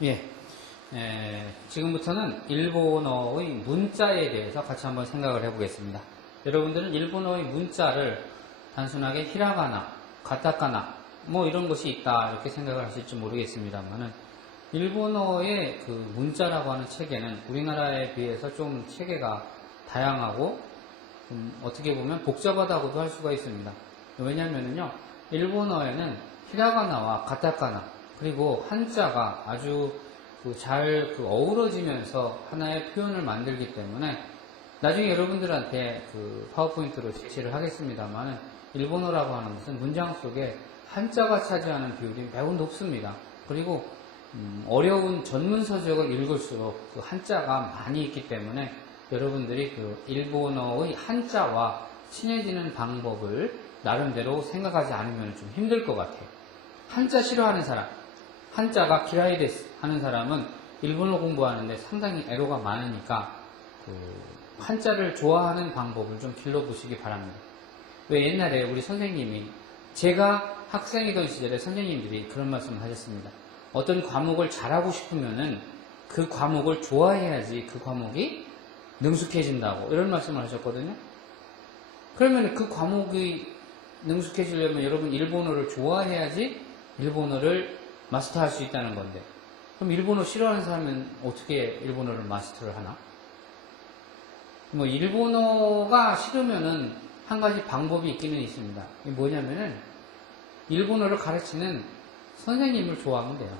예, 지금부터는 일본어의 문자에 대해서 같이 한번 생각을 해보겠습니다. 여러분들은 일본어의 문자를 단순하게 히라가나, 가타카나 뭐 이런 것이 있다 이렇게 생각을 하실지 모르겠습니다만은 일본어의 그 문자라고 하는 체계는 우리나라에 비해서 좀 체계가 다양하고 어떻게 보면 복잡하다고도 할 수가 있습니다. 왜냐면은요, 일본어에는 히라가나와 가타카나 그리고 한자가 아주 잘 어우러지면서 하나의 표현을 만들기 때문에 나중에 여러분들한테 파워포인트로 제시를 하겠습니다만 일본어라고 하는 것은 문장 속에 한자가 차지하는 비율이 매우 높습니다. 그리고 어려운 전문 서적을 읽을수록 그 한자가 많이 있기 때문에 여러분들이 일본어의 한자와 친해지는 방법을 나름대로 생각하지 않으면 좀 힘들 것 같아요. 한자 싫어하는 사람, 한자가 기라이데스 하는 사람은 일본어 공부하는데 상당히 애로가 많으니까 한자를 좋아하는 방법을 좀 길러보시기 바랍니다. 왜 옛날에 우리 선생님이 제가 학생이던 시절에 선생님들이 그런 말씀을 하셨습니다. 어떤 과목을 잘하고 싶으면은 그 과목을 좋아해야지 그 과목이 능숙해진다고 이런 말씀을 하셨거든요. 그러면 그 과목이 능숙해지려면 여러분 일본어를 좋아해야지 일본어를 마스터할 수 있다는 건데 그럼 일본어 싫어하는 사람은 어떻게 일본어를 마스터를 하나? 뭐 일본어가 싫으면은 한 가지 방법이 있기는 있습니다. 이게 뭐냐면은 일본어를 가르치는 선생님을 좋아하면 돼요.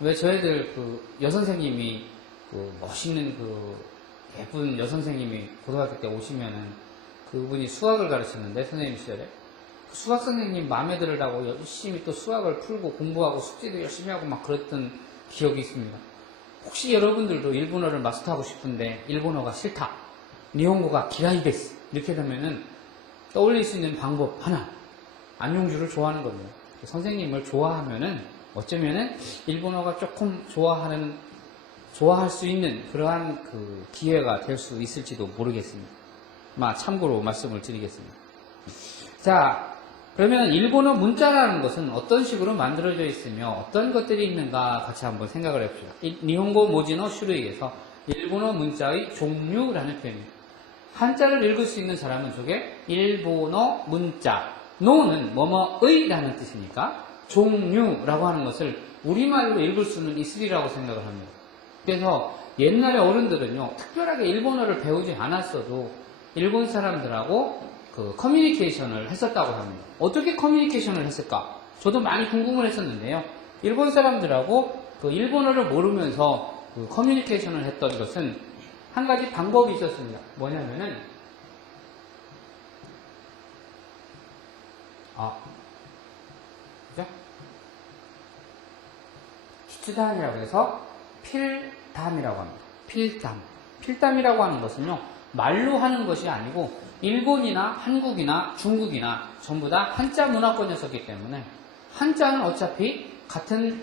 왜 저희들 여선생님이 멋있는 예쁜 여선생님이 고등학교 때 오시면은 그분이 수학을 가르치는데 선생님 시절에 수학 선생님 마음에 들으라고 열심히 또 수학을 풀고 공부하고 숙제도 열심히 하고 막 그랬던 기억이 있습니다. 혹시 여러분들도 일본어를 마스터하고 싶은데 일본어가 싫다, 니혼고가 기라이데스 이렇게 되면은 떠올릴 수 있는 방법 하나, 안용주를 좋아하는 겁니다. 선생님을 좋아하면은 어쩌면은 일본어가 조금 좋아할 수 있는 그러한 기회가 될 수 있을지도 모르겠습니다. 참고로 말씀을 드리겠습니다. 자, 그러면 일본어 문자라는 것은 어떤 식으로 만들어져 있으며 어떤 것들이 있는가 같이 한번 생각을 해봅시다. 니혼고 모지노 슈루이에서 일본어 문자의 종류라는 표현입니다. 한자를 읽을 수 있는 사람은 저게 일본어 문자, 노는 뭐뭐의 라는 뜻이니까 종류라고 하는 것을 우리말로 읽을 수는 있으리라고 생각을 합니다. 그래서 옛날에 어른들은요, 특별하게 일본어를 배우지 않았어도 일본 사람들하고 커뮤니케이션을 했었다고 합니다. 어떻게 커뮤니케이션을 했을까? 저도 많이 궁금을 했었는데요. 일본 사람들하고 일본어를 모르면서 커뮤니케이션을 했던 것은 한 가지 방법이 있었습니다. 뭐냐면은 그죠? 슈츠단이라고 해서 필담이라고 합니다. 필담이라고 하는 것은요, 말로 하는 것이 아니고 일본이나 한국이나 중국이나 전부 다 한자 문화권이었기 때문에 한자는 어차피 같은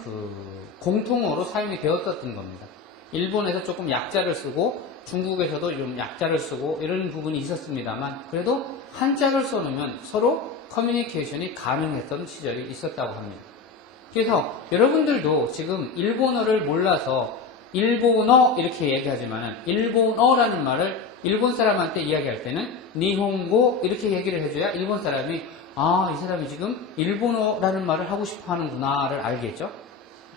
공통어로 사용이 되었던 겁니다. 일본에서 조금 약자를 쓰고 중국에서도 좀 약자를 쓰고 이런 부분이 있었습니다만 그래도 한자를 써놓으면 서로 커뮤니케이션이 가능했던 시절이 있었다고 합니다. 그래서 여러분들도 지금 일본어를 몰라서 일본어 이렇게 얘기하지만 일본어라는 말을 일본 사람한테 이야기할 때는 니혼고 이렇게 얘기를 해줘야 일본 사람이 이 사람이 지금 일본어라는 말을 하고 싶어 하는구나를 알겠죠.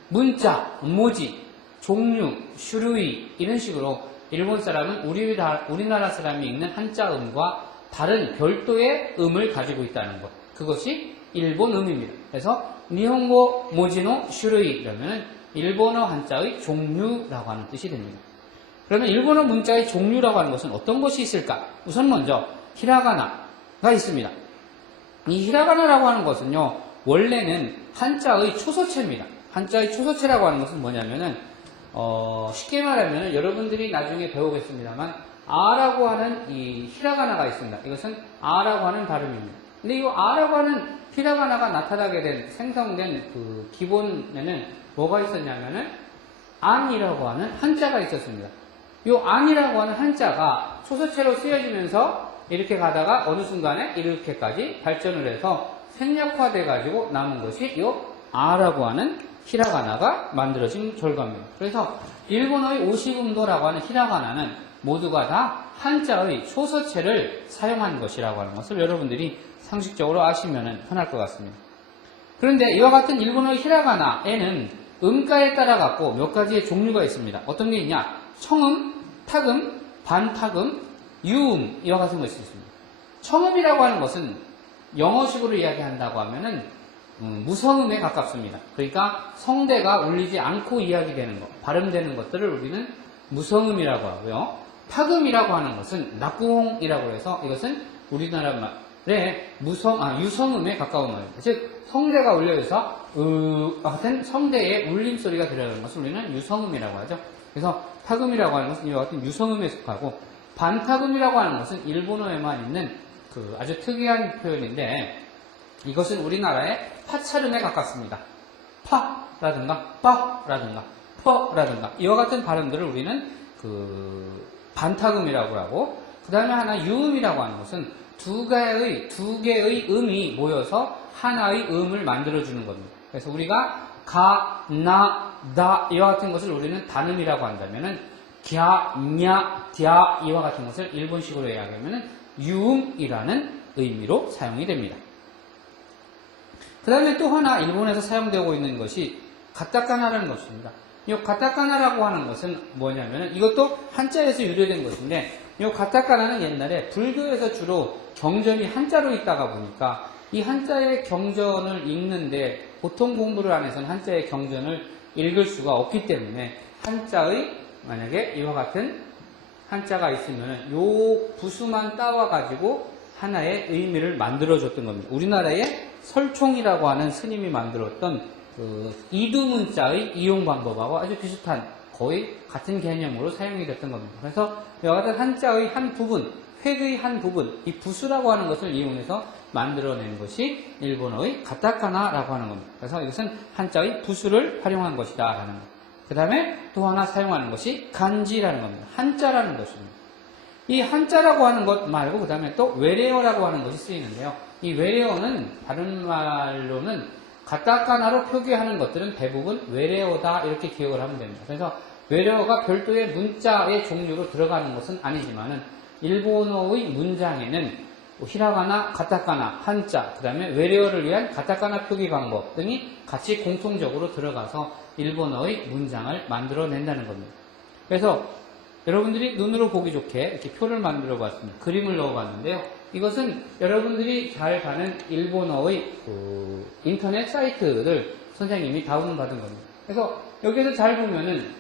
문자, 모지, 종류, 슈루이 이런 식으로 일본 사람은 우리나라 사람이 읽는 한자음과 다른 별도의 음을 가지고 있다는 것, 그것이 일본음입니다. 그래서 니혼고 모지노 슈루이 이러면 일본어 한자의 종류라고 하는 뜻이 됩니다. 그러면 일본어 문자의 종류라고 하는 것은 어떤 것이 있을까? 우선 먼저 히라가나가 있습니다. 이 히라가나라고 하는 것은요, 원래는 한자의 초서체입니다. 한자의 초서체라고 하는 것은 뭐냐면은 쉽게 말하면 여러분들이 나중에 배우겠습니다만 아라고 하는 이 히라가나가 있습니다. 이것은 아라고 하는 발음입니다. 근데 이 아라고 하는 히라가나가 나타나게 된 생성된 기본에는 뭐가 있었냐면은 안이라고 하는 한자가 있었습니다. 이 안이라고 하는 한자가 초서체로 쓰여지면서 이렇게 가다가 어느 순간에 이렇게까지 발전을 해서 생략화돼 가지고 남은 것이 이 아라고 하는 히라가나가 만들어진 결과입니다. 그래서 일본어의 오시분도라고 하는 히라가나는 모두가 다 한자의 초서체를 사용한 것이라고 하는 것을 여러분들이 상식적으로 아시면 편할 것 같습니다. 그런데 이와 같은 일본어의 히라가나에는 음가에 따라 갖고 몇 가지의 종류가 있습니다. 어떤 게 있냐? 청음, 타금, 반타금, 유음 이와 같은 것이 있습니다. 청음이라고 하는 것은 영어식으로 이야기한다고 하면은 무성음에 가깝습니다. 그러니까 성대가 울리지 않고 이야기되는 것, 발음되는 것들을 우리는 무성음이라고 하고요. 타금이라고 하는 것은 낙구홍이라고 해서 이것은 우리나라 말의 유성음에 가까운 말입니다. 즉 성대가 울려져서 같은 성대의 울림 소리가 들어가는 것을 우리는 유성음이라고 하죠. 그래서 타금이라고 하는 것은 이와 같은 유성음에 속하고 반타금이라고 하는 것은 일본어에만 있는 아주 특이한 표현인데 이것은 우리나라의 파찰음에 가깝습니다. 파라든가 빠라든가 퍼라든가 이와 같은 발음들을 우리는 반타금이라고 하고 그 다음에 하나 유음이라고 하는 것은 두 개의 음이 모여서 하나의 음을 만들어주는 겁니다. 그래서 우리가 가, 나, 다 이와 같은 것을 우리는 단음이라고 한다면은 갸, 냐, 갸 이와 같은 것을 일본식으로 이야기하면은 유음이라는 의미로 사용이 됩니다. 그 다음에 또 하나 일본에서 사용되고 있는 것이 가타카나라는 것입니다. 이 가타카나라고 하는 것은 뭐냐면은 이것도 한자에서 유래된 것인데 이 가타카나는 옛날에 불교에서 주로 경전이 한자로 있다가 보니까 이 한자의 경전을 읽는데 보통 공부를 안 해서는 한자의 경전을 읽을 수가 없기 때문에 한자의 만약에 이와 같은 한자가 있으면 요 부수만 따와가지고 하나의 의미를 만들어줬던 겁니다. 우리나라에 설총이라고 하는 스님이 만들었던 이두문자의 이용 방법하고 아주 비슷한 거의 같은 개념으로 사용이 됐던 겁니다. 그래서 이와 같은 한자의 한 부분, 획의 한 부분, 이 부수라고 하는 것을 이용해서 만들어낸 것이 일본어의 가타카나라고 하는 겁니다. 그래서 이것은 한자의 부수를 활용한 것이다 라는 것. 그 다음에 또 하나 사용하는 것이 간지라는 겁니다. 한자라는 것입니다. 이 한자라고 하는 것 말고 그 다음에 또 외래어라고 하는 것이 쓰이는데요. 이 외래어는 다른 말로는 가타카나로 표기하는 것들은 대부분 외래어다 이렇게 기억을 하면 됩니다. 그래서 외래어가 별도의 문자의 종류로 들어가는 것은 아니지만은 일본어의 문장에는 히라가나, 가타카나, 한자, 그 다음에 외래어를 위한 가타카나 표기 방법 등이 같이 공통적으로 들어가서 일본어의 문장을 만들어낸다는 겁니다. 그래서 여러분들이 눈으로 보기 좋게 이렇게 표를 만들어 봤습니다. 그림을 넣어 봤는데요. 이것은 여러분들이 잘 가는 일본어의 인터넷 사이트를 선생님이 다운받은 겁니다. 그래서 여기서 잘 보면은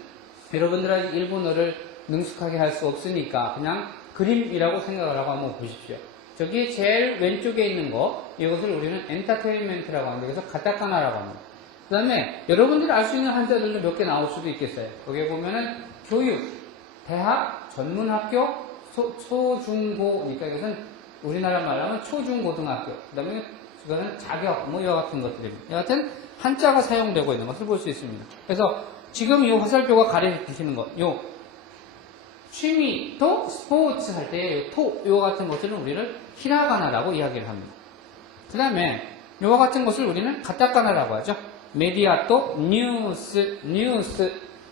여러분들이 일본어를 능숙하게 할 수 없으니까 그냥 그림이라고 생각을 하고 한번 보십시오. 저기 제일 왼쪽에 있는 거, 이것을 우리는 엔터테인먼트라고 하는데, 그래서 가타카나라고 합니다. 그 다음에 여러분들이 알 수 있는 한자들도 몇 개 나올 수도 있겠어요. 거기에 보면은 교육, 대학, 전문학교, 소중고, 그러니까 이것은 우리나라 말로 하면 초중고등학교, 그 다음에 이거는 자격, 이와 같은 것들입니다. 여하튼 한자가 사용되고 있는 것을 볼 수 있습니다. 그래서 지금 이 화살표가 가리키시는 것, 요 취미, 또 스포츠 할 때 이와 같은 것들은 우리를 히라가나라고 이야기를 합니다. 그 다음에 이와 같은 것을 우리는 가타카나라고 하죠. 메디아 또 뉴스,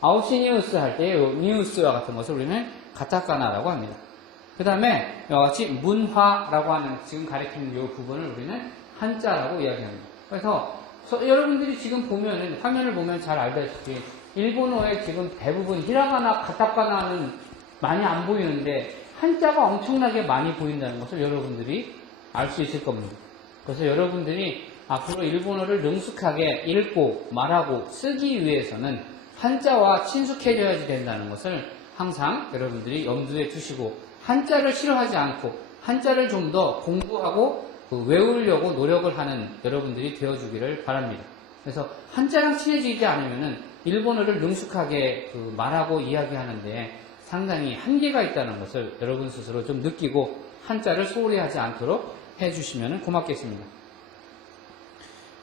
9시 뉴스 할 때 뉴스와 같은 것을 우리는 가타카나라고 합니다. 그 다음에 이와 같이 문화라고 하는 지금 가리키는 이 부분을 우리는 한자라고 이야기합니다. 그래서 여러분들이 지금 보면은 화면을 보면 잘 알다시피 일본어에 지금 대부분 히라가나, 가타카나는 많이 안 보이는데 한자가 엄청나게 많이 보인다는 것을 여러분들이 알 수 있을 겁니다. 그래서 여러분들이 앞으로 일본어를 능숙하게 읽고 말하고 쓰기 위해서는 한자와 친숙해져야지 된다는 것을 항상 여러분들이 염두에 두시고 한자를 싫어하지 않고 한자를 좀 더 공부하고 외우려고 노력을 하는 여러분들이 되어주기를 바랍니다. 그래서 한자랑 친해지지 않으면은 일본어를 능숙하게 말하고 이야기하는데 상당히 한계가 있다는 것을 여러분 스스로 좀 느끼고 한자를 소홀히 하지 않도록 해주시면 고맙겠습니다.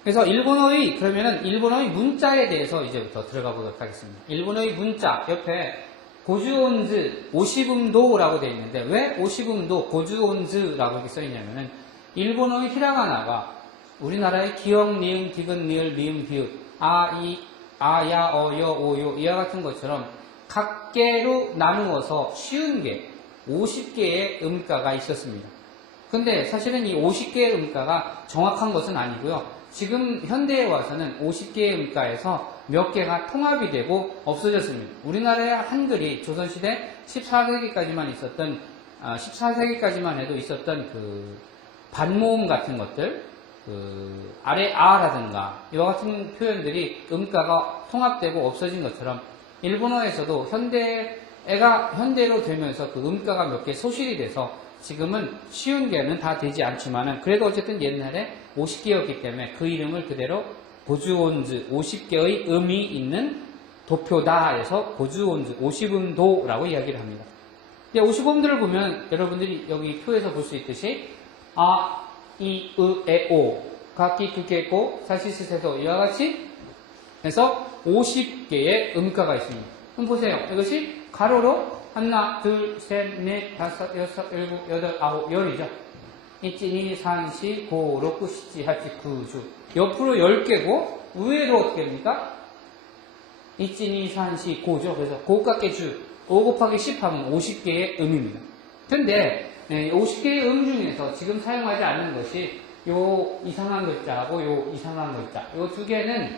그래서 그러면은 일본어의 문자에 대해서 이제부터 들어가 보도록 하겠습니다. 일본어의 문자 옆에 고주온즈, 오시분도라고 되어 있는데 왜 오시분도, 고주온즈라고 이렇게 써 있냐면은 일본어의 히라가나가 우리나라의 기역, 니은, 디귿, 리을, 미음, 비읍, 아, 이, 아, 야, 어, 여, 오, 요, 이와 같은 것처럼 각 개로 나누어서 쉬운 개, 50개의 음가가 있었습니다. 근데 사실은 이 50개의 음가가 정확한 것은 아니고요. 지금 현대에 와서는 50개의 음가에서 몇 개가 통합이 되고 없어졌습니다. 우리나라의 한글이 조선시대 14세기까지만 있었던, 14세기까지만 해도 있었던 그 반모음 같은 것들, 그 아래 아라든가 이와 같은 표현들이 음가가 통합되고 없어진 것처럼 일본어에서도 현대로 되면서 그 음가가 몇 개 소실이 돼서 지금은 쉬운 개는 다 되지 않지만은 그래도 어쨌든 옛날에 50개였기 때문에 그 이름을 그대로 고주온즈 50개의 음이 있는 도표다 해서 고주온즈 50음도라고 이야기를 합니다. 50음들을 보면 여러분들이 여기 표에서 볼 수 있듯이 아, 이, 으, 에, 오, 가키, 크게, 고, 사시스세소 이와 같이 해서 50개의 음가가 있습니다. 그럼 보세요. 이것이 가로로 하나, 둘, 셋, 넷, 다섯, 여섯, 일곱, 여덟, 아홉, 열이죠. 1, 2, 3, 4, 5, 6, 7, 8, 9, 10. 옆으로 10개고 위에도 어떻게 됩니까? 1, 2, 3, 4, 5죠. 그래서 고깝게 주 5 곱하기 10 하면 50개의 음입니다. 근데 50개의 음 중에서 지금 사용하지 않는 것이 요 이상한 글자하고 요 이상한 글자. 요 두 개는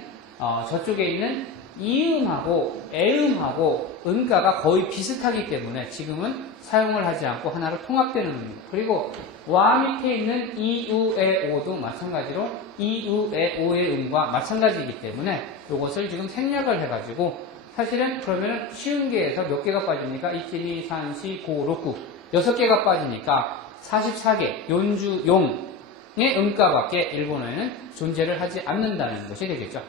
저쪽에 있는 이음하고 애음하고 음가가 거의 비슷하기 때문에 지금은 사용을 하지 않고 하나로 통합되는 음입니다. 그리고 와 밑에 있는 이, 우, 에, 오도 마찬가지로 이, 우, 에, 오의 음과 마찬가지이기 때문에 이것을 지금 생략을 해가지고 사실은 그러면 쉬운 개에서 몇 개가 빠집니까? 1, 2, 3, 4, 5, 6, 9 6개가 빠지니까 44개 용주용의 음가밖에 일본어에는 존재를 하지 않는다는 것이 되겠죠.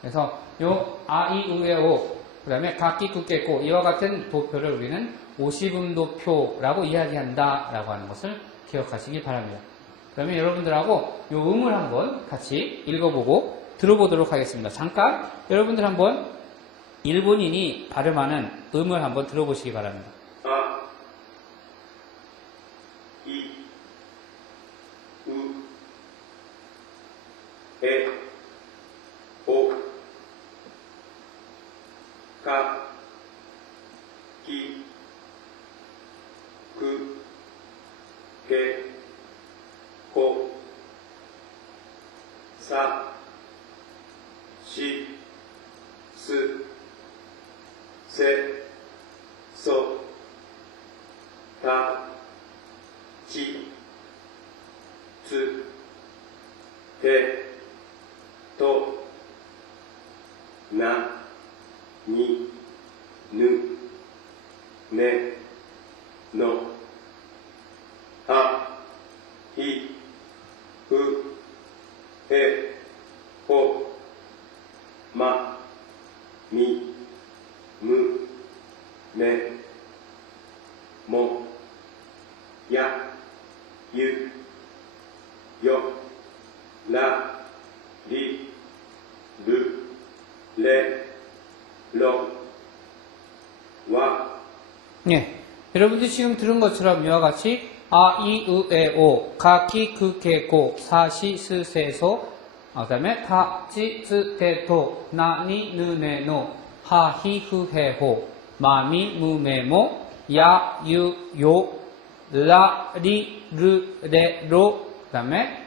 그래서 요 아, 이, 우, 에, 오 그 다음에 가키, 쿠케, 고 이와 같은 도표를 우리는 50음도표라고 이야기한다라고 하는 것을 기억하시기 바랍니다. 그러면 여러분들하고 요 음을 한번 같이 읽어보고 들어보도록 하겠습니다. 잠깐 여러분들 한번 일본인이 발음하는 음을 한번 들어보시기 바랍니다. 아, 이, 우, 에, 오, 가, 기, 그, 게, 고, 사, 시, 스, 세, 소, 다, 지, 즈, 대, 도, 나, 니, 느, 네, 너, 아, 이, 으, 에, 오, 마, 미, 무, 네, 모, 야, 유, 여, 라, 리, 르, 레, 러, 와. 예, 여러분들이 지금 들은 것처럼 이와 같이 아, 이, 으, 에, 오, 가, 키, 그, 게, 고, 사, 시, 스, 세, 소 그 다음에 타, 지, 즈, 데, 도, 나, 니, 느, 네, 노 하, 히, 흐, 해, 호 마, 미, 무, 매, 모 야, 유, 요 라, 리, 르, 레, 로 그 다음에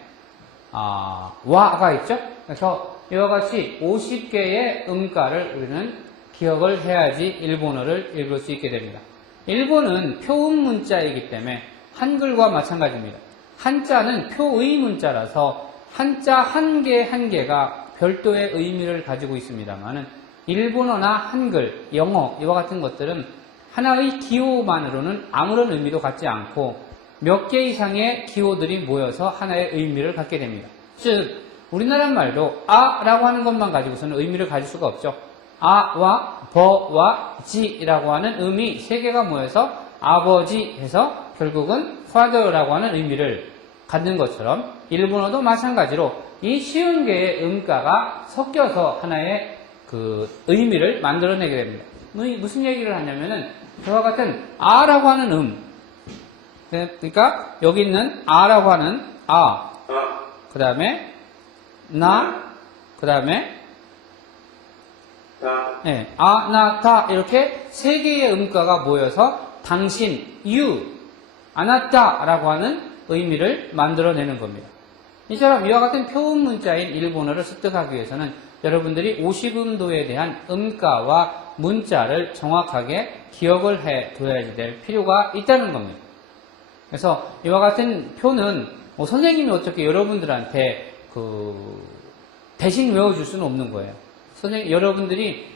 와가 있죠? 그래서 이와 같이 50개의 음가를 우리는 기억을 해야지 일본어를 읽을 수 있게 됩니다. 일본은 표음 문자이기 때문에 한글과 마찬가지입니다. 한자는 표의 문자라서 한자 한 개 한 개가 별도의 의미를 가지고 있습니다만은 일본어나 한글, 영어 이와 같은 것들은 하나의 기호만으로는 아무런 의미도 갖지 않고 몇 개 이상의 기호들이 모여서 하나의 의미를 갖게 됩니다. 즉 우리나라 말도 아라고 하는 것만 가지고서는 의미를 가질 수가 없죠. 아와 버와 지라고 하는 음이 세 개가 모여서 아버지 해서 결국은 father라고 하는 의미를 갖는 것처럼 일본어도 마찬가지로 이 쉬운 개의 음가가 섞여서 하나의 그 의미를 만들어내게 됩니다. 무슨 얘기를 하냐면은 저와 같은 아라고 하는 그러니까 여기 있는 아라고 하는 그 다음에 나, 그 다음에 타, 네, 아, 나, 타 이렇게 세 개의 음가가 모여서 당신, you, 아나타라고 하는 의미를 만들어내는 겁니다. 이처럼 이와 같은 표음 문자인 일본어를 습득하기 위해서는 여러분들이 50음도에 대한 음가와 문자를 정확하게 기억을 해둬야 될 필요가 있다는 겁니다. 그래서 이와 같은 표는 뭐 선생님이 어떻게 여러분들한테 대신 외워줄 수는 없는 거예요. 여러분들이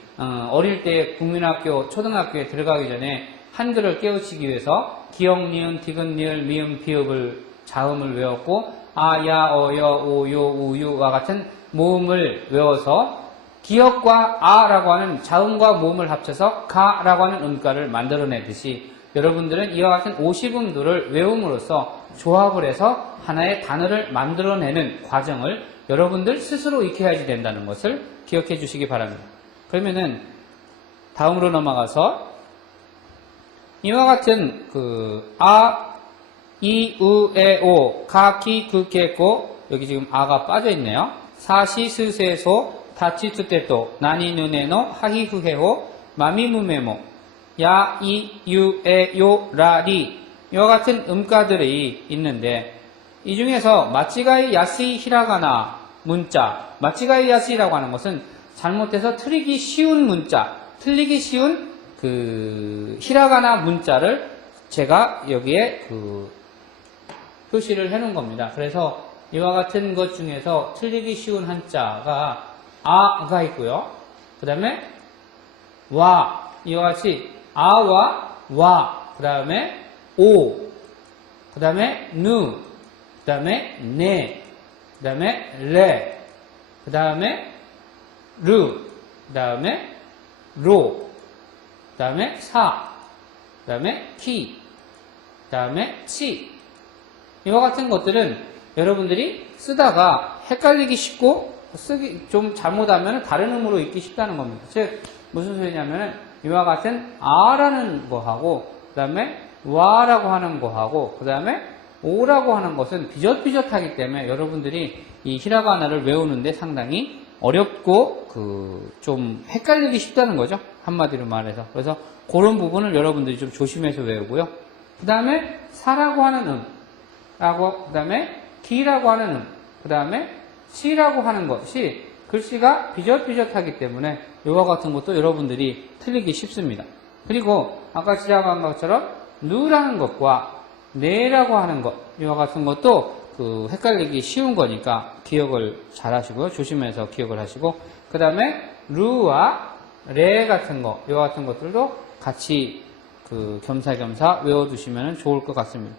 어릴 때 국민학교, 초등학교에 들어가기 전에 한글을 깨우치기 위해서 기역, 니은, 디귿, 리을, 미음, 비읍을 자음을 외웠고 아, 야, 어, 여, 오, 요, 우, 유와 같은 모음을 외워서 기역과 아라고 하는 자음과 모음을 합쳐서 가라고 하는 음가를 만들어내듯이 여러분들은 이와 같은 50음도를 외움으로써 조합을 해서 하나의 단어를 만들어내는 과정을 여러분들 스스로 익혀야지 된다는 것을 기억해 주시기 바랍니다. 그러면은 다음으로 넘어가서 이와 같은 아, 이, 우, 에, 오, 가, 기, 그, 게, 고 여기 지금 아가 빠져 있네요. 사시, 스, 세, 소, 다치, 투, 테, 또, 나니, 누, 네, 노, 하히, 후, 해, 호, 마미, 무, 메, 모, 야, 이, 유, 에, 요, 라, 리 이와 같은 음가들이 있는데 이 중에서 마치가이 야스이 히라가나 문자, 마치가이 야스이라고 하는 것은 잘못해서 틀리기 쉬운 문자, 틀리기 쉬운 히라가나 문자를 제가 여기에 표시를 해 놓은 겁니다. 그래서 이와 같은 것 중에서 틀리기 쉬운 한자가 아가 있고요. 그 다음에 와, 이와 같이 아와 와, 그 다음에 오, 그 다음에 누, 그 다음에 네, 그 다음에 레, 그 다음에 르, 그 다음에 로, 그 다음에 사, 그 다음에 키, 그 다음에 치. 이와 같은 것들은 여러분들이 쓰다가 헷갈리기 쉽고 쓰기 좀 잘못하면 다른 음으로 읽기 쉽다는 겁니다. 즉 무슨 소리냐면은 이와 같은 아라는 거하고 그 다음에 와라고 하는 거하고 그 다음에 오라고 하는 것은 비슷비슷하기 때문에 여러분들이 이 히라가나를 외우는데 상당히 어렵고 좀 헷갈리기 쉽다는 거죠. 한마디로 말해서. 그래서 그런 부분을 여러분들이 좀 조심해서 외우고요. 그 다음에 사라고 하는 그 다음에 기라고 하는 그 다음에 시라고 하는 것이 글씨가 비슷비슷하기 때문에 이와 같은 것도 여러분들이 틀리기 쉽습니다. 그리고 아까 시작한 것처럼 누라는 것과 네라고 하는 것 이와 같은 것도 헷갈리기 쉬운 거니까 기억을 잘 하시고요. 조심해서 기억을 하시고 그 다음에 루와 레 같은 거 이와 같은 것들도 같이 겸사겸사 외워두시면 좋을 것 같습니다.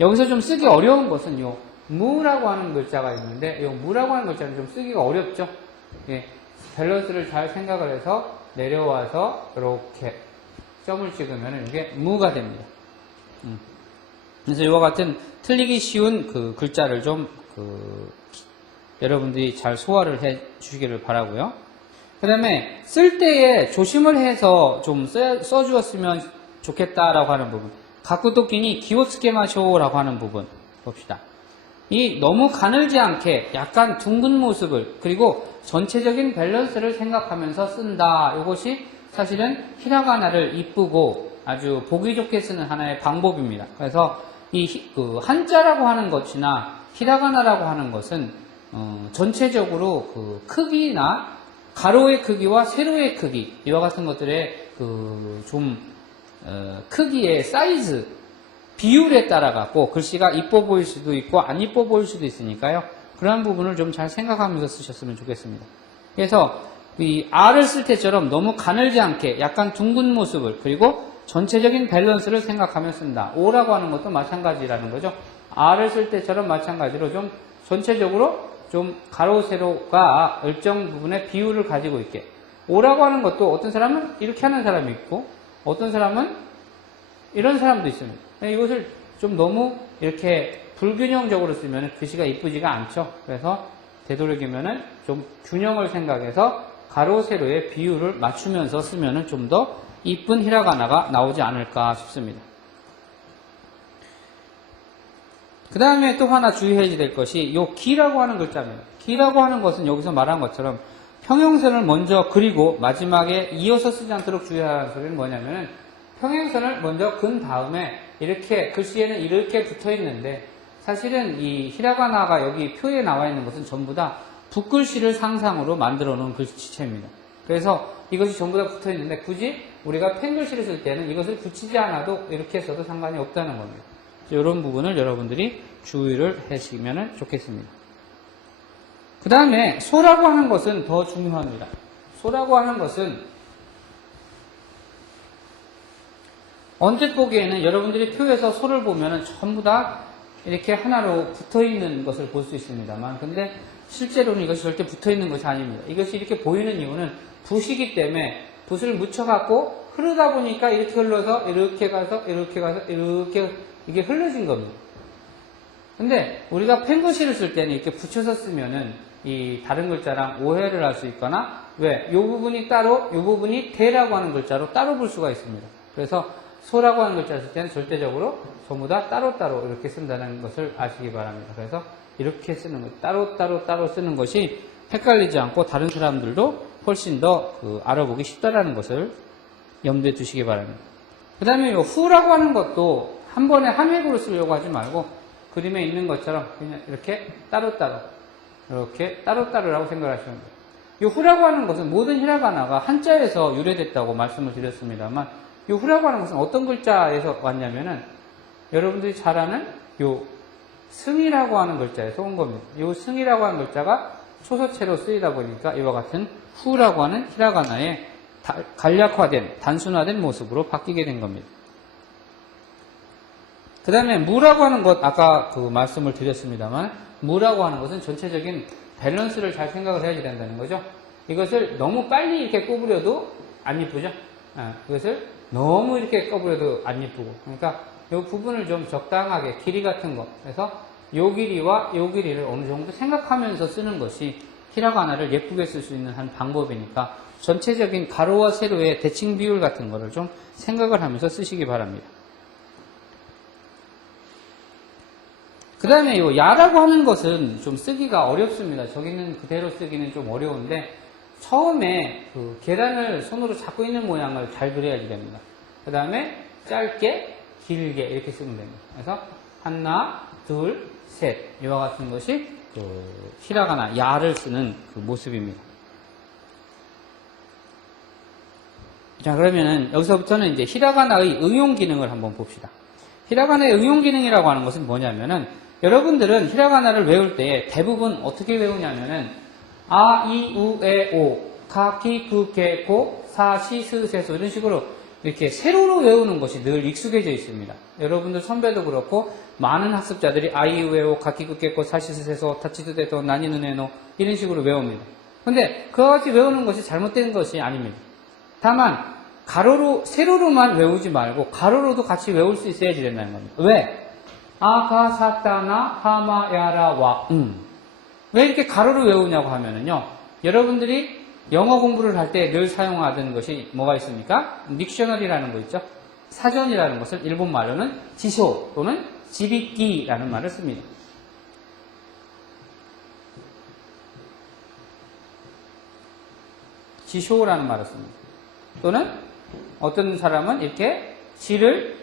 여기서 좀 쓰기 어려운 것은 요 무라고 하는 글자가 있는데 요 무라고 하는 글자는 좀 쓰기가 어렵죠. 예, 밸런스를 잘 생각을 해서 내려와서 이렇게 점을 찍으면 이게 무가 됩니다. 그래서 이와 같은 틀리기 쉬운 글자를 좀 여러분들이 잘 소화를 해 주시기를 바라고요. 그 다음에 쓸 때에 조심을 해서 좀 써주었으면 좋겠다라고 하는 부분. 가쿠토끼니 기호스케마쇼라고 하는 부분 봅시다. 이 너무 가늘지 않게 약간 둥근 모습을 그리고 전체적인 밸런스를 생각하면서 쓴다. 이것이 사실은 히라가나를 이쁘고 아주 보기 좋게 쓰는 하나의 방법입니다. 그래서 이 한자라고 하는 것이나 히라가나라고 하는 것은 전체적으로 크기나 가로의 크기와 세로의 크기 이와 같은 것들의 크기의 사이즈 비율에 따라 갖고 글씨가 이뻐 보일 수도 있고 안 이뻐 보일 수도 있으니까요. 그러한 부분을 좀 잘 생각하면서 쓰셨으면 좋겠습니다. 그래서 이 R을 쓸 때처럼 너무 가늘지 않게 약간 둥근 모습을 그리고 전체적인 밸런스를 생각하며 쓴다. O라고 하는 것도 마찬가지라는 거죠. R을 쓸 때처럼 마찬가지로 좀 전체적으로 좀 가로 세로가 일정 부분의 비율을 가지고 있게 O라고 하는 것도 어떤 사람은 이렇게 하는 사람이 있고 어떤 사람은 이런 사람도 있습니다. 이것을 좀 너무 이렇게 불균형적으로 쓰면 글씨가 이쁘지가 않죠. 그래서 되도록이면은 좀 균형을 생각해서 가로 세로의 비율을 맞추면서 쓰면은 좀 더 이쁜 히라가나가 나오지 않을까 싶습니다. 그 다음에 또 하나 주의해야 될 것이 요 기라고 하는 글자입니다. 기라고 하는 것은 여기서 말한 것처럼 평행선을 먼저 그리고 마지막에 이어서 쓰지 않도록 주의하라는 소리는 뭐냐면은 평행선을 먼저 근 다음에 이렇게 글씨에는 이렇게 붙어 있는데 사실은 이 히라가나가 여기 표에 나와 있는 것은 전부 다 붓글씨를 상상으로 만들어 놓은 글씨체입니다. 그래서 이것이 전부 다 붙어 있는데 굳이 우리가 펜글씨를 쓸 때는 이것을 붙이지 않아도 이렇게 써도 상관이 없다는 겁니다. 이런 부분을 여러분들이 주의를 하시면 좋겠습니다. 그 다음에 소라고 하는 것은 더 중요합니다. 소라고 하는 것은 언뜻 보기에는 여러분들이 표에서 소를 보면은 전부 다 이렇게 하나로 붙어 있는 것을 볼 수 있습니다만, 근데 실제로는 이것이 절대 붙어 있는 것이 아닙니다. 이것이 이렇게 보이는 이유는 붓이기 때문에 붓을 묻혀갖고 흐르다 보니까 이렇게 흘러서 이렇게 가서 이렇게 가서 이렇게 이게 흘러진 겁니다. 근데 우리가 펜글씨를 쓸 때는 이렇게 붙여서 쓰면은 이 다른 글자랑 오해를 할 수 있거나 왜? 이 부분이 따로, 이 부분이 대라고 하는 글자로 따로 볼 수가 있습니다. 그래서 소라고 하는 글자를 쓸 때는 절대적으로 전부 다 따로따로 이렇게 쓴다는 것을 아시기 바랍니다. 그래서 이렇게 쓰는 것, 따로 쓰는 것이 헷갈리지 않고 다른 사람들도 훨씬 더 알아보기 쉽다라는 것을 염두에 두시기 바랍니다. 그 다음에 이 후라고 하는 것도 한 번에 한 획으로 쓰려고 하지 말고 그림에 있는 것처럼 그냥 이렇게 따로따로 이렇게 따로따로라고 생각하시면 돼요. 이 후라고 하는 것은 모든 히라가나가 한자에서 유래됐다고 말씀을 드렸습니다만 이 후라고 하는 것은 어떤 글자에서 왔냐면은 여러분들이 잘 아는 요 승이라고 하는 글자에서 온 겁니다. 요 승이라고 하는 글자가 초서체로 쓰이다 보니까 이와 같은 후라고 하는 히라가나의 간략화된 단순화된 모습으로 바뀌게 된 겁니다. 그 다음에 무라고 하는 것 아까 말씀을 드렸습니다만 무라고 하는 것은 전체적인 밸런스를 잘 생각을 해야 된다는 거죠. 이것을 너무 빨리 이렇게 꼬부려도 안 이쁘죠. 이것을 너무 이렇게 꺼부려도 안 이쁘고, 그러니까 이 부분을 좀 적당하게 길이 같은 거, 그래서 요 길이와 요 길이를 어느 정도 생각하면서 쓰는 것이 히라가나를 예쁘게 쓸 수 있는 한 방법이니까 전체적인 가로와 세로의 대칭 비율 같은 거를 좀 생각을 하면서 쓰시기 바랍니다. 그 다음에 요 야라고 하는 것은 좀 쓰기가 어렵습니다. 저기는 그대로 쓰기는 좀 어려운데 처음에 계란을 손으로 잡고 있는 모양을 잘 그려야지 됩니다. 그 다음에 짧게, 길게 이렇게 쓰면 됩니다. 그래서 하나, 둘, 셋 이와 같은 것이 히라가나 야를 쓰는 모습입니다. 자, 그러면은 여기서부터는 이제 히라가나의 응용 기능을 한번 봅시다. 히라가나의 응용 기능이라고 하는 것은 뭐냐면은 여러분들은 히라가나를 외울 때 대부분 어떻게 외우냐면은 아, 이, 우, 에, 오, 가, 기, 그, 게, 고, 사, 시, 스, 세, 소 이런 식으로 이렇게 세로로 외우는 것이 늘 익숙해져 있습니다. 여러분들 선배도 그렇고 많은 학습자들이 아, 이, 우, 에, 오, 가, 기, 그, 게, 고, 사, 시, 스, 세, 소, 타치도, 데, 도, 나니, 누, 네, 노 이런 식으로 외웁니다. 근데 그와 같이 외우는 것이 잘못된 것이 아닙니다. 다만 가로로, 세로로만 외우지 말고 가로로도 같이 외울 수 있어야지 된다는 겁니다. 왜? 아가, 사타나, 하마, 야라, 와, 왜 이렇게 가로로 외우냐고 하면은요, 여러분들이 영어 공부를 할 때 늘 사용하던 것이 뭐가 있습니까? 딕셔너리라는 거 있죠? 사전이라는 것을 일본 말로는 지쇼 또는 지비끼라는 말을 씁니다. 지쇼라는 말을 씁니다. 또는 어떤 사람은 이렇게 지를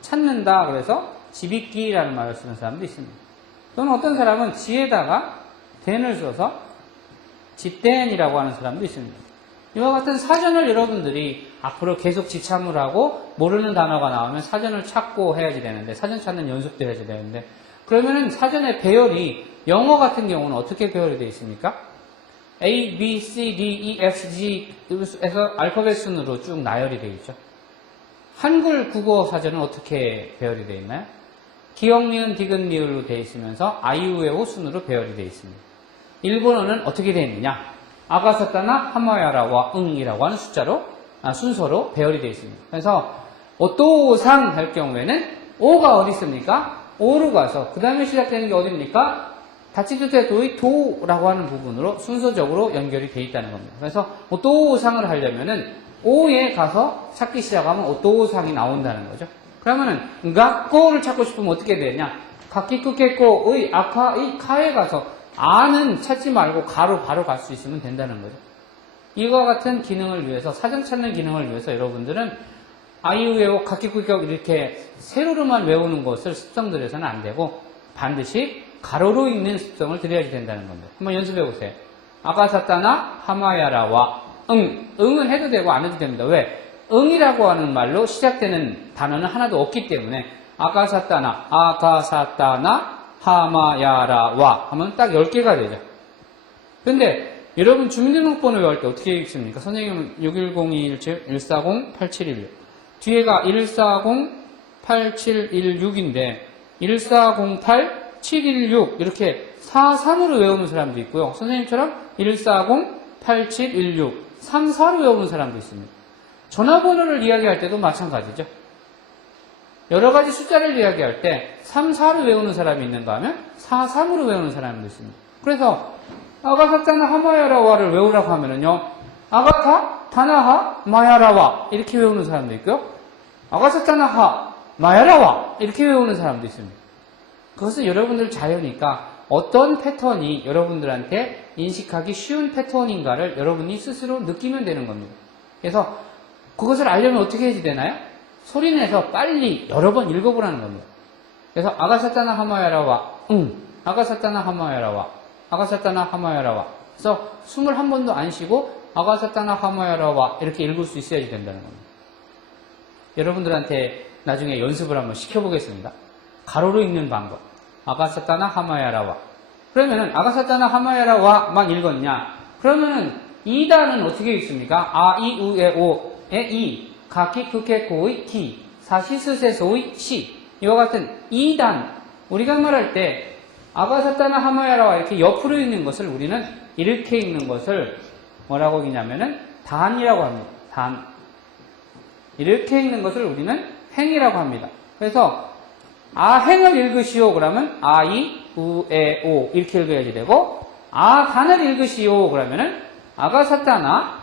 찾는다 그래서 지비끼라는 말을 쓰는 사람도 있습니다. 또는 어떤 사람은 지에다가 덴을 써서 지댄이라고 하는 사람도 있습니다. 이와 같은 사전을 여러분들이 앞으로 계속 지참을 하고 모르는 단어가 나오면 사전을 찾고 해야지 되는데 사전 찾는 연습도 해야지 되는데 그러면은 사전의 배열이 영어 같은 경우는 어떻게 배열이 되어 있습니까? A, B, C, D, E, F, G에서 알파벳 순으로 쭉 나열이 되어 있죠. 한글 국어 사전은 어떻게 배열이 되어 있나요? 기역, 니은, 디귿, 리을로 되어 있으면서 아이우에오 순으로 배열이 되어 있습니다. 일본어는 어떻게 되어 있느냐? 아가사타나, 하마야라와 응이라고 하는 순서로 배열이 되어 있습니다. 그래서 오토상 할 경우에는 오가 어디 있습니까? 오로 가서 그 다음에 시작되는 게 어디입니까? 다치두테 도의 도라고 하는 부분으로 순서적으로 연결이 되어 있다는 겁니다. 그래서 오토상을 하려면은 오에 가서 찾기 시작하면 오토상이 나온다는 거죠. 그러면은学校를 찾고 싶으면 어떻게 되냐? 가키쿠케코의 아카의 카에 가서 아는 찾지 말고 가로 바로 갈 수 있으면 된다는 거죠. 이와 같은 기능을 위해서, 사전 찾는 기능을 위해서 여러분들은 아이우에오 가키쿠격 이렇게 세로로만 외우는 것을 습성 들여서는 안 되고 반드시 가로로 읽는 습성을 들여야 된다는 겁니다. 한번 연습해 보세요. 아가사타나 하마야라와 응은 해도 되고 안 해도 됩니다. 왜? 응이라고 하는 말로 시작되는 단어는 하나도 없기 때문에 아가사타나 하마야라와 하면 딱 10개가 되죠. 근데 여러분 주민등록번호 외울 때 어떻게 읽습니까? 선생님은 610-217 140-8716 뒤에가 140-8716인데 1408-716 이렇게 43으로 외우는 사람도 있고요. 선생님처럼 140-8716 34로 외우는 사람도 있습니다. 전화번호를 이야기할 때도 마찬가지죠. 여러 가지 숫자를 이야기할 때 3, 4로 외우는 사람이 있는가 하면 4, 3으로 외우는 사람도 있습니다. 그래서 아가사타나 하마야라와를 외우라고 하면은요, 아가타, 타나하, 마야라와 이렇게 외우는 사람도 있고요. 아가사타나하, 마야라와 이렇게 외우는 사람도 있습니다. 그것은 여러분들 자유니까 어떤 패턴이 여러분들한테 인식하기 쉬운 패턴인가를 여러분이 스스로 느끼면 되는 겁니다. 그래서 그것을 알려면 어떻게 해야 되나요? 소리내서 빨리 여러 번 읽어보라는 겁니다. 그래서 아가사타나 하마야라와 아가사타나 하마야라와 아가사타나 하마야라와 그래서 숨을 한 번도 안 쉬고 아가사타나 하마야라와 이렇게 읽을 수 있어야지 된다는 겁니다. 여러분들한테 나중에 연습을 한번 시켜보겠습니다. 가로로 읽는 방법. 아가사타나 하마야라와. 그러면은 아가사타나 하마야라와만 읽었냐? 그러면은 이단은 어떻게 읽습니까? 아, 이, 우, 에, 오의 이, 가키, 크케, 고의 기, 사시스세소의 시. 이와 같은 이단. 우리가 말할 때 아가사타나 하마야라와 이렇게 옆으로 읽는 것을 우리는 이렇게 읽는 것을 뭐라고 읽냐면은 단이라고 합니다. 단. 이렇게 읽는 것을 우리는 행이라고 합니다. 그래서 아행을 읽으시오 그러면 아이, 우, 에, 오 이렇게 읽어야지 되고 아단을 읽으시오 그러면은 아가사타나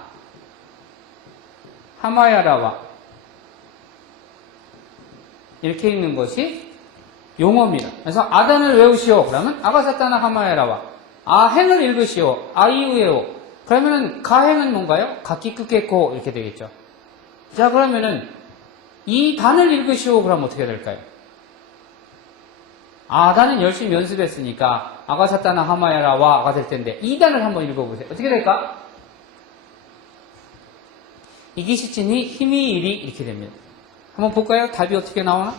하마야라와 이렇게 읽는 것이 용어입니다. 그래서 아단을 외우시오 그러면 아가사타나 하마야라와 아행을 읽으시오 아이우에오 그러면은 가행은 뭔가요? 가키쿠케코 이렇게 되겠죠. 자 그러면은 이 단을 읽으시오 그러면 어떻게 될까요? 아단은 열심히 연습했으니까 아가사타나 하마야라와가 될 텐데 이 단을 한번 읽어보세요. 어떻게 될까? 이기시치니 힘이 일이 이렇게 됩니다. 한번 볼까요? 답이 어떻게 나오나?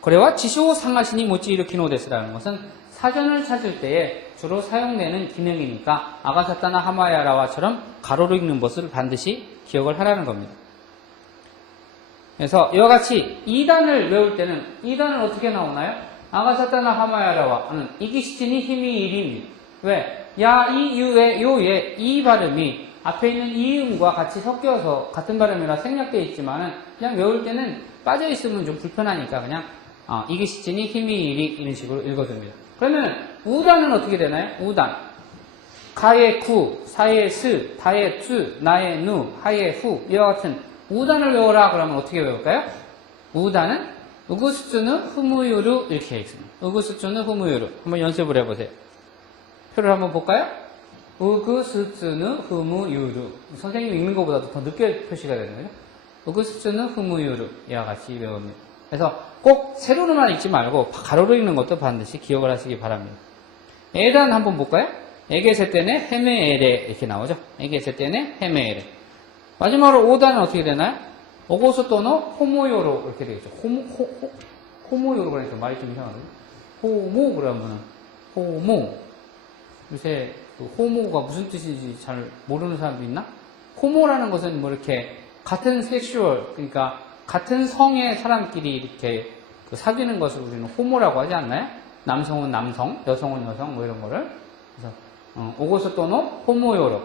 고래와 지쇼 상하시니 모찌 이르키노 데스라는 것은 사전을 찾을 때에 주로 사용되는 기능이니까 아가사타나 하마야라와처럼 가로로 읽는 것을 반드시 기억을 하라는 겁니다. 그래서 이와 같이 2단을 외울 때는 2단은 어떻게 나오나요? 아가사타나 하마야라와는 이기시치니 힘이 일입니다. 왜? 야, 이, 유에, 요에 이 발음이 앞에 있는 이음과 같이 섞여서 같은 발음이라 생략되어 있지만은 그냥 외울 때는 빠져 있으면 좀 불편하니까 그냥 이기시치니 힘이 일이 이런 식으로 읽어줍니다. 그러면 우단은 어떻게 되나요? 우단 가의 구, 사의 스, 다의 쯔, 나의 누, 하의 후 이와 같은 우단을 외워라 그러면 어떻게 외울까요? 우단은 우구스츠는 후무유루 이렇게 읽습니다. 우구스츠는 후무유루 한번 연습을 해보세요. 표를 한번 볼까요? 우구스츠는 후무유루 선생님이 읽는 것보다도 더 늦게 표시가 되는 거죠. 우구스츠는 후무유루 이와 같이 외웁니다. 그래서 꼭 세로로만 읽지 말고 가로로 읽는 것도 반드시 기억을 하시기 바랍니다. 에단 한번 볼까요? 에게세테네 헤메에레 이렇게 나오죠. 에게세테네 헤메에레 마지막으로 5단은 어떻게 되나요? 오고소토노 호모요로 이렇게 되겠죠. 호모요로 그러니까 말이 좀 이상하거든요. 호모 그러면은 호모 요새 그 호모가 무슨 뜻인지 잘 모르는 사람도 있나? 호모라는 것은 뭐 이렇게 같은 섹슈얼 그러니까 같은 성의 사람끼리 이렇게 그 사귀는 것을 우리는 호모라고 하지 않나요? 남성은 남성, 여성은 여성 뭐 이런 거를 그래서 오고소토노 호모요로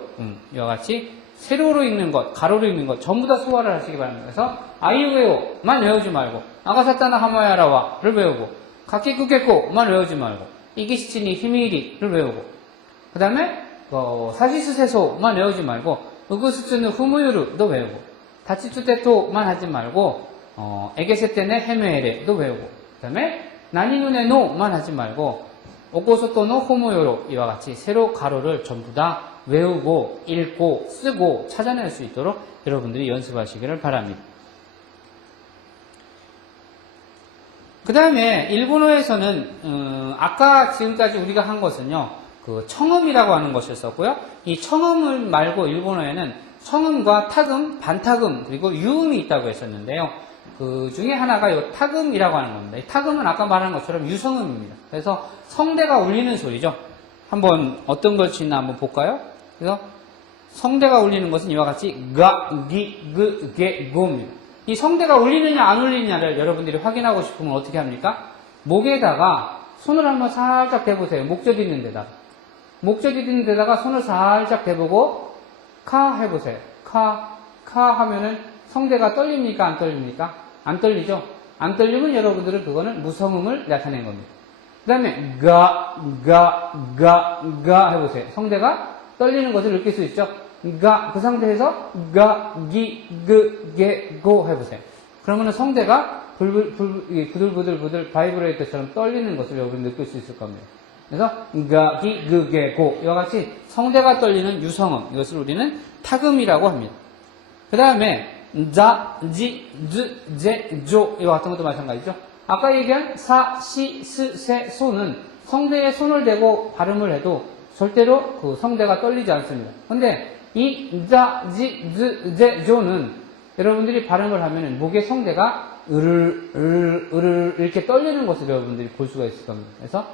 이와 같이 세로로 읽는 것, 가로로 읽는 것 전부 다 소화를 하시기 바랍니다. 그래서 아이우에오만 외우지 말고 아가사타나 하마야라와를 외우고 가키쿠케코만 외우지 말고 이기시치니 히미리를 외우고 그 다음에 사시스세소만 외우지 말고 우구스츠는 후무유르도 외우고 다치투테토만 하지 말고 에게세테네 헤메에레도 외우고 그 다음에 나니누네 노만 하지 말고 오코소토노 호모요로 이와 같이 세로 가로를 전부 다 외우고 읽고 쓰고 찾아낼 수 있도록 여러분들이 연습하시기를 바랍니다. 그 다음에 일본어에서는 아까 지금까지 우리가 한 것은요, 그 청음이라고 하는 것이었었고요. 이 청음을 말고 일본어에는 청음과 타금, 반타금 그리고 유음이 있다고 했었는데요. 그 중에 하나가 이 타금이라고 하는 겁니다. 이 타금은 아까 말한 것처럼 유성음입니다. 그래서 성대가 울리는 소리죠. 한번 어떤 것이 있나 한번 볼까요? 그래서 성대가 울리는 것은 이와 같이 가, 기, 그, 게, 고입니다. 이 성대가 울리느냐 안 울리느냐를 여러분들이 확인하고 싶으면 어떻게 합니까? 목에다가 손을 한번 살짝 대보세요. 목젖 있는 데다가. 목젖 있는 데다가 손을 살짝 대보고 카 해보세요. 카 하면은 성대가 떨립니까? 안 떨립니까? 안 떨리죠? 안 떨리면 여러분들은 그거는 무성음을 나타낸 겁니다. 그 다음에 가 해보세요. 성대가 떨리는 것을 느낄 수 있죠? 그 상태에서 기, 그, 게, 고 해보세요. 그러면 성대가 부들부들 바이브레이터처럼 떨리는 것을 여러분 느낄 수 있을 겁니다. 그래서 기, 그, 게, 고 이와 같이 성대가 떨리는 유성음, 이것을 우리는 타금이라고 합니다. 그 다음에 자, 지, 즈, 제, 조 이와 같은 것도 마찬가지죠. 아까 얘기한 사, 시, 스, 세, 소는 성대에 손을 대고 발음을 해도 절대로 그 성대가 떨리지 않습니다. 근데 이 자, 지, 즈, 제, 조는 여러분들이 발음을 하면 목의 성대가 으르르 이렇게 떨리는 것을 여러분들이 볼 수가 있을 겁니다. 그래서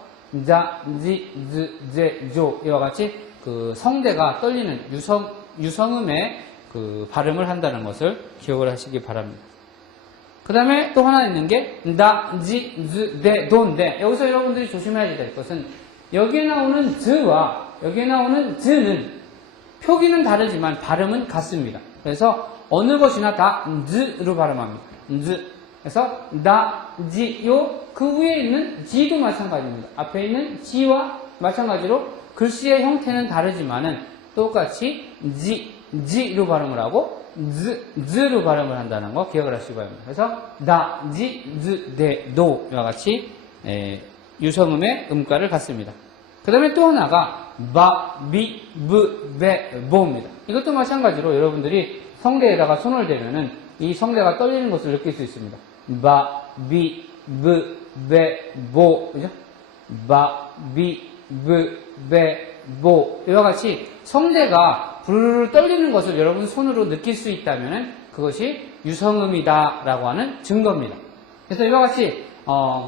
자, 지, 즈, 제, 조 이와 같이 그 성대가 떨리는 유성음의 그 발음을 한다는 것을 기억을 하시기 바랍니다. 그 다음에 또 하나 있는 게 다, 지, 즈, 데, 도인데 여기서 여러분들이 조심해야 될 것은 여기에 나오는 즈와 여기에 나오는 즈는 표기는 다르지만 발음은 같습니다. 그래서 어느 것이나 다 즈로 발음합니다. 즈. 그래서 다, 지, 그 위에 있는 지도 마찬가지입니다. 앞에 있는 지와 마찬가지로 글씨의 형태는 다르지만은 똑같이 지로 발음을 하고 즈로 발음을 한다는 거 기억을 하시기 바랍니다. 그래서 다, 지, 즈, 데, 도 이와 같이 유성음의 음가를 갖습니다. 그 다음에 또 하나가 바, 비, 브, 베, 보입니다. 이것도 마찬가지로 여러분들이 성대에다가 손을 대면은 이 성대가 떨리는 것을 느낄 수 있습니다. 바, 비, 브, 베, 보 그죠? 바, 비, 브, 베, 보 이와 같이 성대가 부르르 떨리는 것을 여러분 손으로 느낄 수 있다면 그것이 유성음이다 라고 하는 증거입니다. 그래서 이와 같이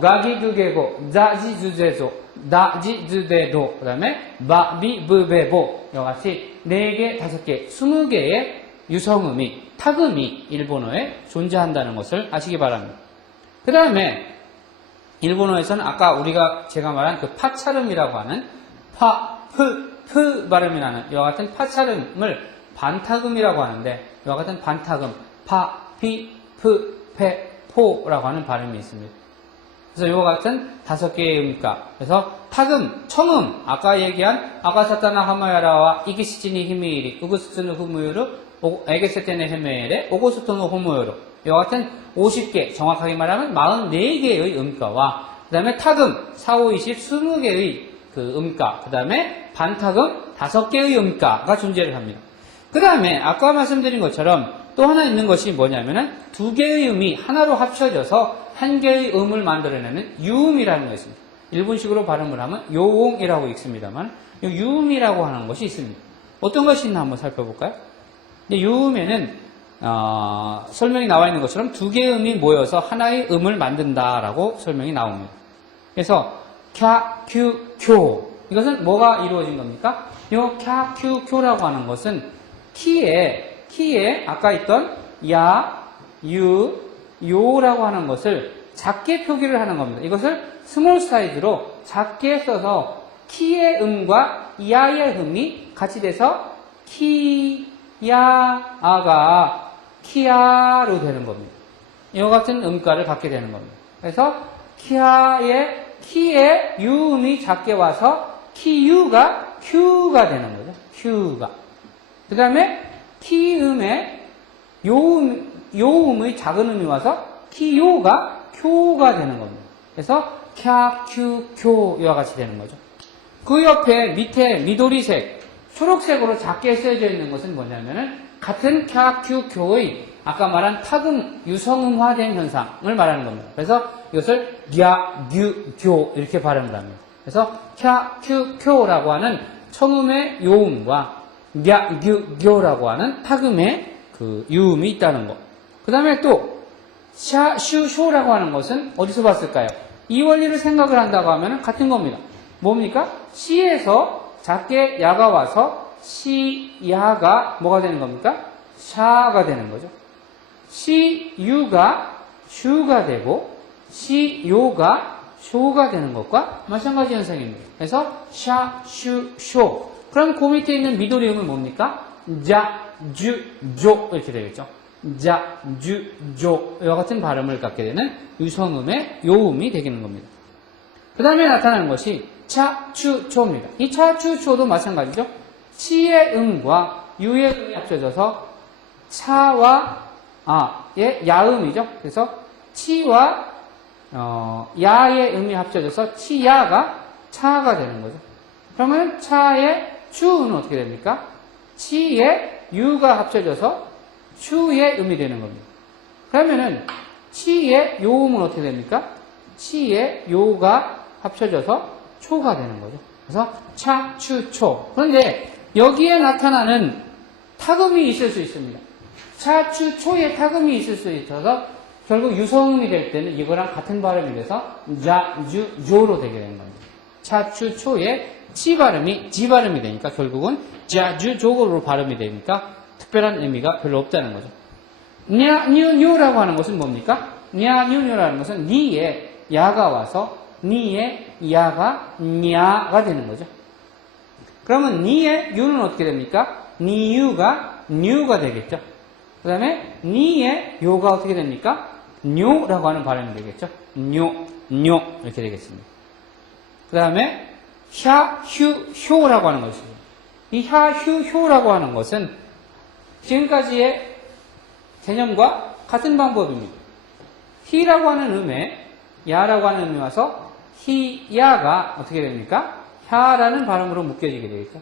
가기 그게고 자지 주제조 다지 주대도 그 다음에 바, 비, 브, 베, 보 이와 같이 4개, 5개, 20개의 유성음이 타금이 일본어에 존재한다는 것을 아시기 바랍니다. 그 다음에 일본어에서는 아까 제가 말한 그 파차름이라고 하는 파, 프 발음이 나는 이와 같은 파차름을 반타금이라고 하는데 이와 같은 반타금 파, 피, 프, 페, 포라고 하는 발음이 있습니다. 그래서 이와 같은 5개의 음가 그래서 타금, 청음 아까 얘기한 아가사타나 하마야라와 이기시치니 히미이리 우구스츠누 후무요루 에게세테네 헤메레 오고스토노 호모요루 이와 같은 50개 정확하게 말하면 44개의 음가와 그 다음에 타금 4, 5, 20, 20개의 그 음가, 그 다음에 반타금 5개의 음가가 존재를 합니다. 그 다음에 아까 말씀드린 것처럼 또 하나 있는 것이 뭐냐면은 2개의 음이 하나로 합쳐져서 1개의 음을 만들어내는 유음이라는 것이 있습니다. 일본식으로 발음을 하면 요옹이라고 읽습니다만 유음이라고 하는 것이 있습니다. 어떤 것이 있나 한번 살펴볼까요? 유음에는 설명이 나와 있는 것처럼 2개의 음이 모여서 하나의 음을 만든다라고 설명이 나옵니다. 그래서 캬, 큐, 쿄 이것은 뭐가 이루어진 겁니까? 이 캬, 큐, 쿄라고 하는 것은 키에 아까 있던 야, 유, 요라고 하는 것을 작게 표기를 하는 겁니다. 이것을 스몰 사이즈로 작게 써서 키의 음과 야의 음이 같이 돼서 키, 야, 아가 키야로 되는 겁니다. 이와 같은 음가를 갖게 되는 겁니다. 그래서 키의 유음이 작게 와서 키유가 큐가 되는 거죠. 큐가. 그 다음에 키음에 요음의 작은 음이 와서 키요가 쿄가 되는 겁니다. 그래서 캬, 큐, 교 이와 같이 되는 거죠. 그 옆에 밑에 미도리색, 초록색으로 작게 쓰여져 있는 것은 뭐냐면은 같은 캬, 큐, 교의 아까 말한 타금, 유성음화된 현상을 말하는 겁니다. 그래서 이것을 야, 유, 교 이렇게 발음을 합니다. 그래서 캬, 큐, 쿄라고 하는 청음의 요음과 야, 유, 교라고 하는 타금의 그 유음이 있다는 것. 그 다음에 또 샤, 슈, 쇼라고 하는 것은 어디서 봤을까요? 이 원리를 생각을 한다고 하면 같은 겁니다. 뭡니까? 시에서 작게 야가 와서 시, 야가 뭐가 되는 겁니까? 샤가 되는 거죠. 시, 유가 슈가 되고 시, 요가 쇼가 되는 것과 마찬가지 현상입니다. 그래서 샤, 슈, 쇼. 그럼 그 밑에 있는 미도리음은 뭡니까? 자, 주, 조 이렇게 되겠죠. 자, 주, 조 이와 같은 발음을 갖게 되는 유성음의 요음이 되는 겁니다. 그 다음에 나타나는 것이 차, 추, 초입니다. 이 차, 추, 초도 마찬가지죠. 치의 음과 유의 음이 합쳐져서 차와 의 야음이죠. 그래서 치와 야의 음이 합쳐져서 치야가 차가 되는 거죠. 그러면 차의 추는 어떻게 됩니까? 치의 유가 합쳐져서 추의 음이 되는 겁니다. 그러면은 치의 요음은 어떻게 됩니까? 치의 요가 합쳐져서 초가 되는 거죠. 그래서 차, 추, 초. 그런데 여기에 나타나는 타금이 있을 수 있습니다. 차, 추, 초에 타금이 있을 수 있어서 결국 유성음이 될 때는 이거랑 같은 발음이 돼서 자, 주, 조로 되게 되는 겁니다. 차, 추, 초에 치 발음이 지 발음이 되니까 결국은 자, 주, 조로 발음이 되니까 특별한 의미가 별로 없다는 거죠. 냐, 뉴, 뉴라고 하는 것은 뭡니까? 냐, 뉴, 뉴라는 것은 니에 야가 와서 니의 야가 냐가 되는 거죠. 그러면 니의 유는 어떻게 됩니까? 니유가 뉴가 되겠죠. 그 다음에 니의 요가 어떻게 됩니까? 뇨라고 하는 발음이 되겠죠. 뇨, 뇨 이렇게 되겠습니다. 그 다음에 샤, 휴, 효라고 하는 것이 있습니다. 이 샤, 휴, 효라고 하는 것은 지금까지의 개념과 같은 방법입니다. 히라고 하는 음에 야라고 하는 음이 와서 히, 야가 어떻게 됩니까? 샤라는 발음으로 묶여지게 되겠죠.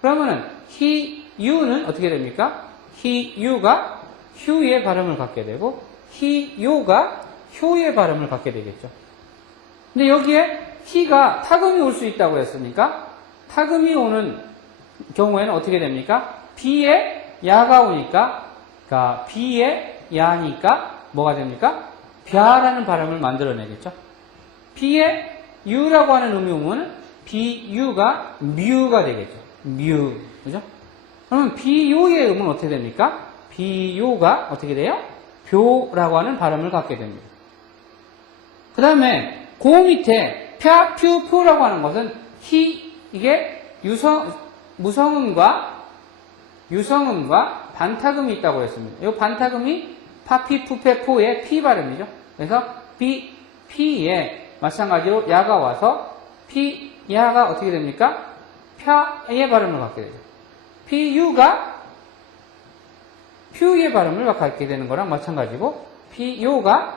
그러면은 히, 유는 어떻게 됩니까? 히, 유가 휴의 발음을 갖게 되고 히, 요가 효의 발음을 갖게 되겠죠. 근데 여기에 히가 타금이 올 수 있다고 했으니까 타금이 오는 경우에는 어떻게 됩니까? 비에 야가 오니까 그러니까 비에 야니까 뭐가 됩니까? 벼라는 발음을 만들어내겠죠. 비에 유라고 하는 음이 오면 비유가 뮤가 되겠죠. 뮤. 그죠? 그러면 비요의 음은 어떻게 됩니까? 비요가 어떻게 돼요? 벼라고 하는 발음을 갖게 됩니다. 그 다음에 그 밑에 펴, 퓨, 푸라고 하는 것은 이게 무성음과 유성음과 반타금이 있다고 했습니다. 이 반타금이 파피, 푸페, 포의 피 발음이죠. 그래서 피에 마찬가지로 야가 와서 야가 어떻게 됩니까? 펴의 발음을 갖게 되죠. 피유가 퓨의 발음을 갖게 되는 거랑 마찬가지고 피요가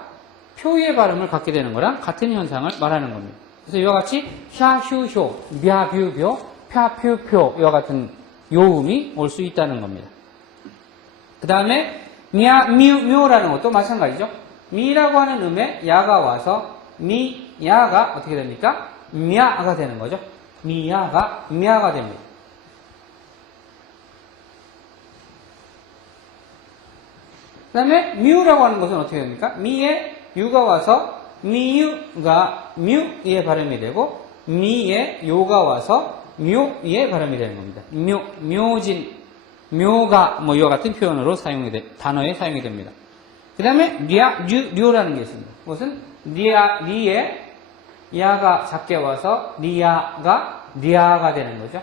표의 발음을 갖게 되는 거랑 같은 현상을 말하는 겁니다. 그래서 이와 같이 샤, 휴, 효, ဗျ, 뷰, 벼, 펴, 퓨, 표 이와 같은 요음이 올 수 있다는 겁니다. 그 다음에 냐, 묘라는 것도 마찬가지죠. 미라고 하는 음에 야가 와서 야가 어떻게 됩니까? мя가 되는 거죠. 미야가 мя가 됩니다. 그 다음에 뮤라고 하는 것은 어떻게 됩니까? 미에 유가 와서 미유가 뮤의 발음이 되고 미에 요가 와서 묘의 발음이 되는 겁니다. 묘진, 묘가 뭐 이와 같은 표현으로 단어에 사용이 됩니다. 그 다음에 류라는 게 있습니다. 그것은 리에 야가 작게 와서 리아가 되는 거죠.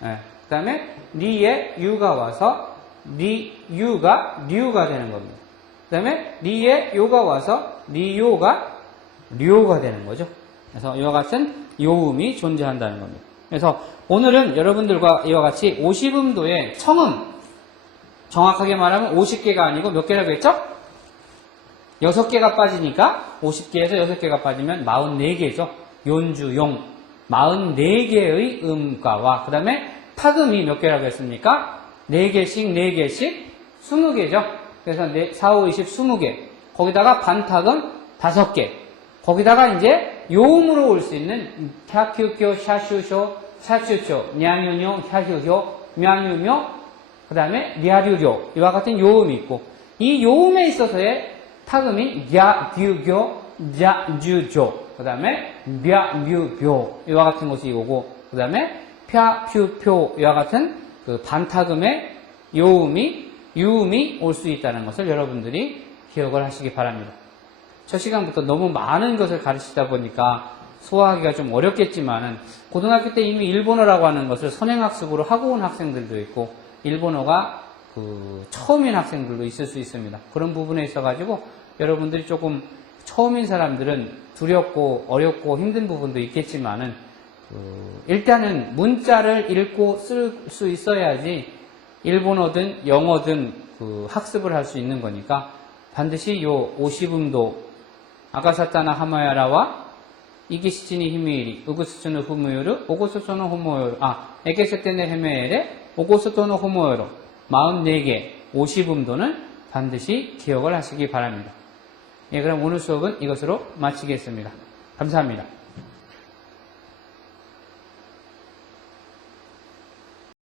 네. 그 다음에 리에 유가 와서 리유가 류가 되는 겁니다. 그 다음에 리에 요가 와서 리요가 료가 되는 거죠. 그래서 이와 같은 요음이 존재한다는 겁니다. 그래서 오늘은 여러분들과 이와 같이 50음도의 청음, 정확하게 말하면 50개가 아니고 몇 개라고 했죠? 6개가 빠지니까 50개에서 6개가 빠지면 44개죠. 연주용 44개의 음가와 그 다음에 타금이 몇 개라고 했습니까? 4개씩 4개씩 20개죠. 그래서 4, 5, 20, 20개. 거기다가 반타금 5개. 거기다가 이제 요음으로 올 수 있는 샤큐교, 샤슈쇼, 샤슈쇼, 냐뉴뇨, 샤휴효, мя뉴묘, 그 다음에 랴류교 이와 같은 요음이 있고 이 요음에 있어서의 타금이 야, 듀교, 자, 주조 그 다음에 며, 뮤, 이와 같은 것이 오고 그 다음에 펴, 퓨, 표 이와 같은 그 반타금의 유음이 올 수 있다는 것을 여러분들이 기억을 하시기 바랍니다. 첫 시간부터 너무 많은 것을 가르치다 보니까 소화하기가 좀 어렵겠지만은 고등학교 때 이미 일본어라고 하는 것을 선행학습으로 하고 온 학생들도 있고 일본어가 처음인 학생들도 있을 수 있습니다. 그런 부분에 있어가지고 여러분들이 조금 처음인 사람들은 두렵고 어렵고 힘든 부분도 있겠지만은 일단은 문자를 읽고 쓸 수 있어야지 일본어든 영어든 학습을 할 수 있는 거니까 반드시 요 50음도 아가사타나 하마야라와 이기시치니 히미이리 우구스츠노 후무요르 오고소소노 호모요르 에게세테네 헤메에레 오고소토노 호모요르 44개 50음도는 반드시 기억을 하시기 바랍니다. 예, 그럼 오늘 수업은 이것으로 마치겠습니다. 감사합니다.